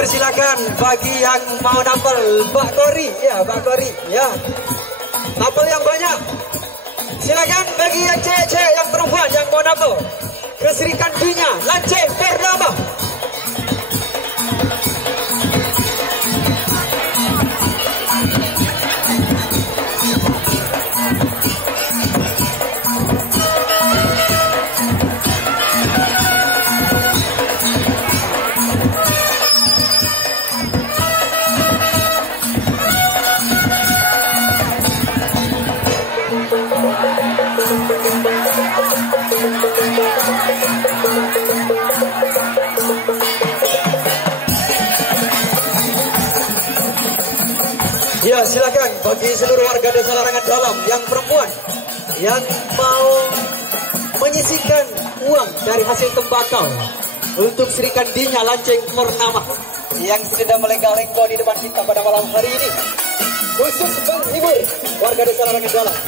dipersilakan bagi yang mau nampel Mbak Kori ya, Mbak Kori ya. Nampel yang banyak. Silakan bagi yang cewek-cewek, yang perempuan yang mau nampel ke Sri Kandinya Lanceng Purnama. Ya, silakan bagi seluruh warga Desa Larangan Dalam yang perempuan yang mau menyisihkan uang dari hasil tembakau untuk Sri Kandinya Lanceng Purnama yang sudah melenggang-lenggong di depan kita pada malam hari ini, khusus menghibur warga Desa Larangan Dalam.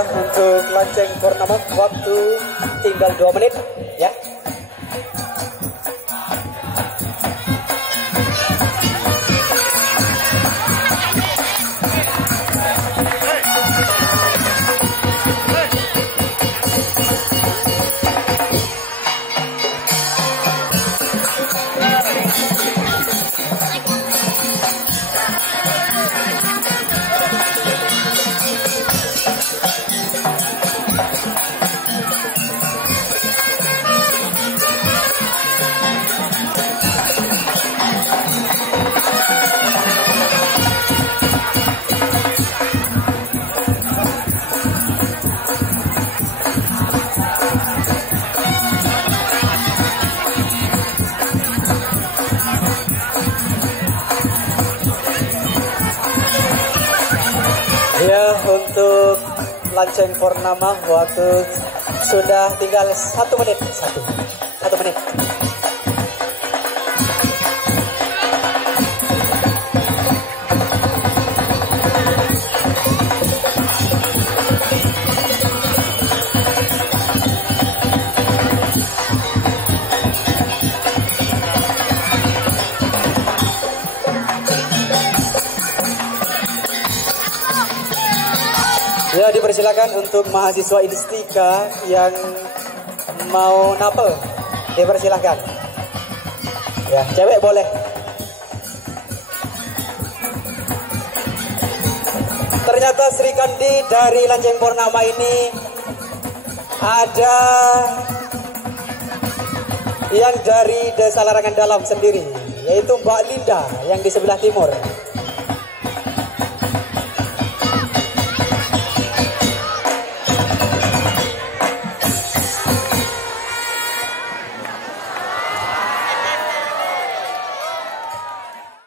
Ya, untuk Lanceng Purnama waktu tinggal 2 menit ya. Ya, untuk Lanceng Purnama waktu sudah tinggal 1 menit. 1 menit. Ya, dipersilakan untuk mahasiswa Instika yang mau napel, dipersilakan. Ya, cewek boleh. Ternyata Sri Kandi dari Lanceng Purnama ini ada yang dari Desa Larangan Dalam sendiri, yaitu Mbak Linda yang di sebelah timur.